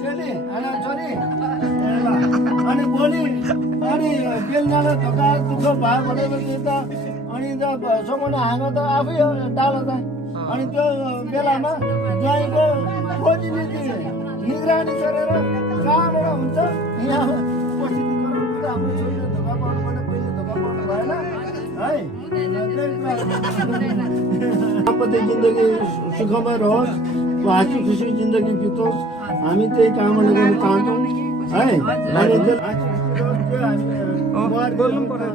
चेली अनि छोरी अनि भोलि अनि बेलनालाई धोका दुःख भयो भनेपछि त अनि त समाउन हाँगो त आफै डालो त अनि त्यो बेलामा ज्वाइँको खोजी नीति निगरानी गरेर कहाँबाट हुन्छ यहाँ उपस्थिति गराउनु त हाम्रो छोरीले धोका पाउनु भने पहिले धोका पाउनु भएन है दाम्पत्य जिन्दगी सुखमय रहोस् हाँसी खुसी जिन्दगी बितोस् हामी त्यही कामना गर्न चाहन्छौँ है अनि बोल्नु पर्यो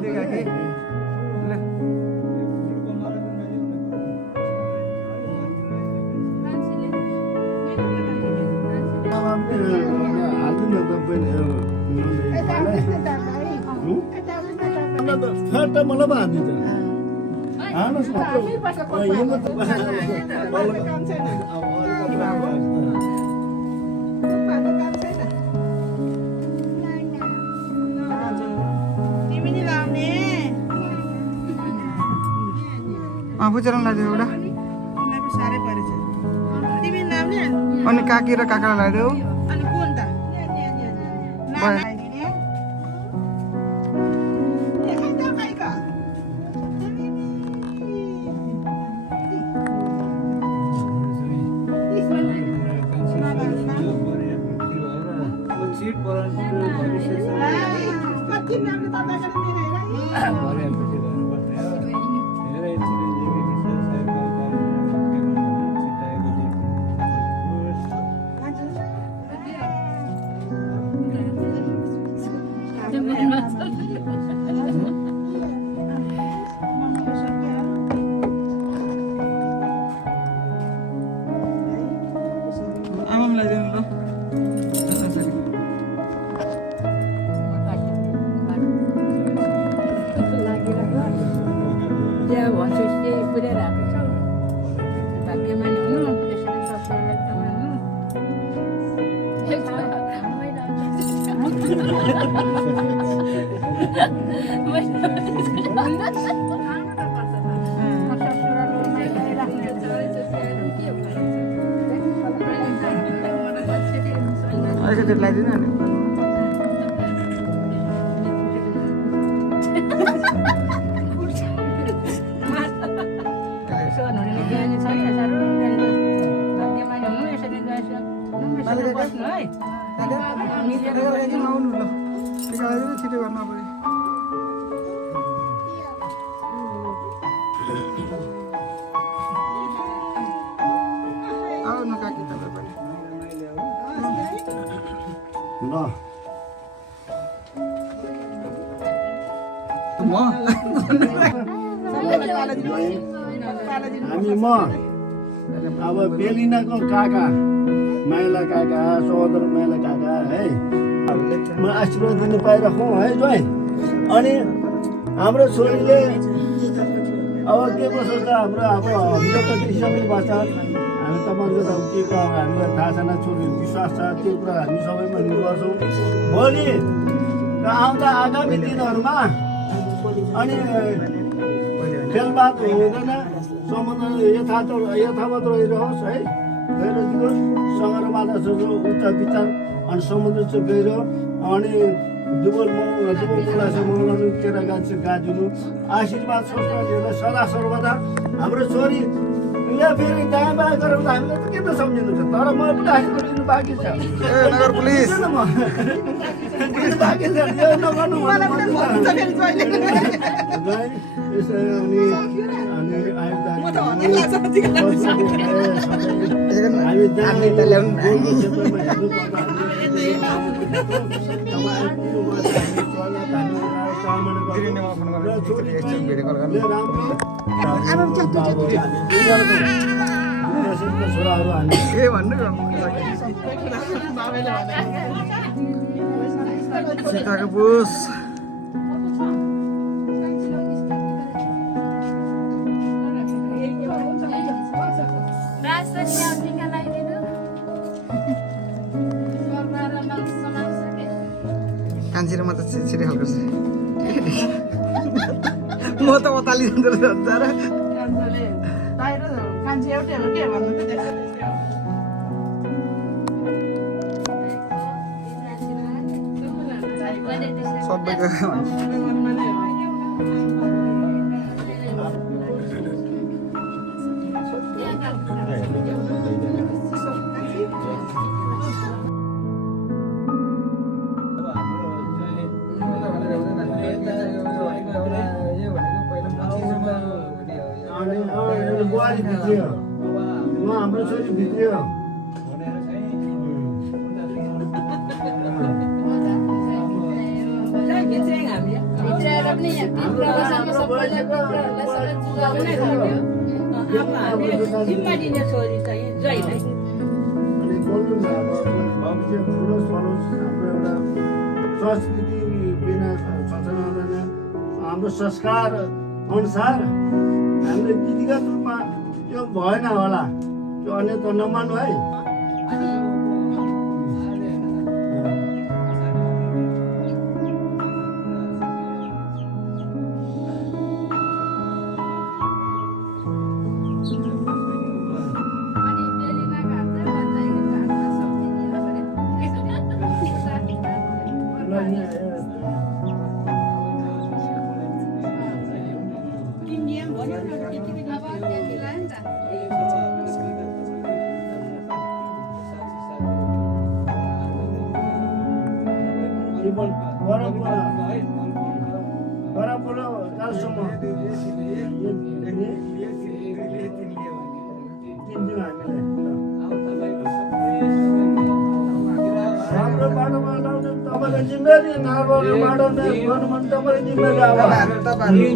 त मलाई पो हालिदिन्छ पुचेरौँ लाग्यो एउटा अनि काकी र काकालाई लाग्यो अलिकति लगाइदिनु नि छिटो गर्नु पऱ्यो आउनु काकी तपाईँ हामी म अब बेलिनाको काका माइला काका सहोदर माइला काका है म आशीर्वाद दिनु पाइराखौँ है ज्वाइँ अनि हाम्रो छोरीले अब के कसो छ हाम्रो अब हाम्रो त समय बस्छ हामी तपाईँको त के हामीलाई थाहा छैन छोरी विश्वास छ त्यो कुरा हामी सबैमा निर्भर छौँ भोलि आउँदा आगामी दिनहरूमा अनि खेलबाद हुँदैन सम्बन्ध यथावत रहिरहोस् है गहिरो दिनुहोस् सगरमाथा उच्च विचार अनि सम्बन्ध चाहिँ गहिरो अनि दुबोल मौलानु केरा गाजिनु आशीर्वाद संस्कारहरूलाई सदा सर्वदा हाम्रो छोरीले फेरि दायाँ बायाँ गरेर हामीले त के त सम्झिनु छ तर म पनि आशीर्वाद दिनु बाँकी छ नगर पुलिस बाँकी छ यो नगर्नु के भन्नु सीताको पुस कान्छीले म त छिटै खालको छ म त ओतालिदिँदो रहेछ र कान्छी एउटै हो के भन्नु अनि बुहारी भित्रियो हाम्रो छोरी भित्रियो भित्रेर पनि यहाँ प्रवासमा सबैलाई पुत्रहरूलाई सबै चुकाउनै लाग्यो। अब हामीले जिम्मा दिने छोरी चाहिँ जहिले अनि बोल्नु न अब भविष्य ठुलोस् बढोस् हाम्रो एउटा संस्कृति बिना संसारमा हाम्रो संस्कार अनुसार हामीले विधिगत रूपमा त्यो भएन होला त्यो अन्य त नमान्नु है बराबर कालसम्म राम्रो बाटोमा लाउने तपाईँले जिम्मेवारी नगर्ने बाटोमा गर्नु भने तपाईँले जिम्मेवारी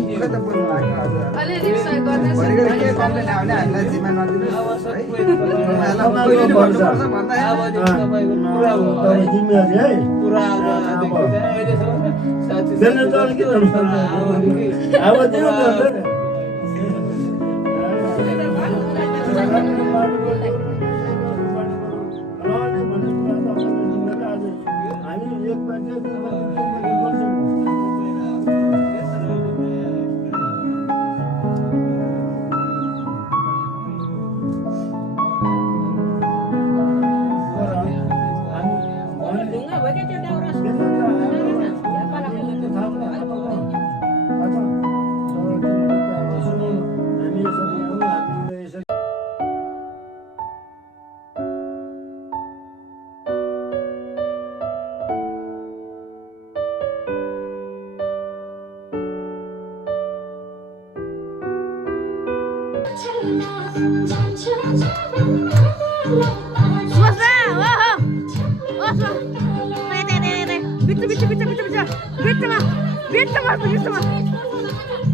अब अलिअलि सहयोग गर्दै के कम्प्लेन आयो भने हामीलाई जिम्मा नदिनुहोस् है तपाईँ जिम्मेवारी है देख्न त अलिकति अब दिनु हामी एक Bitte, bitte, bitte, bitte, bitte. Bitte mal, bitte mal, bitte mal.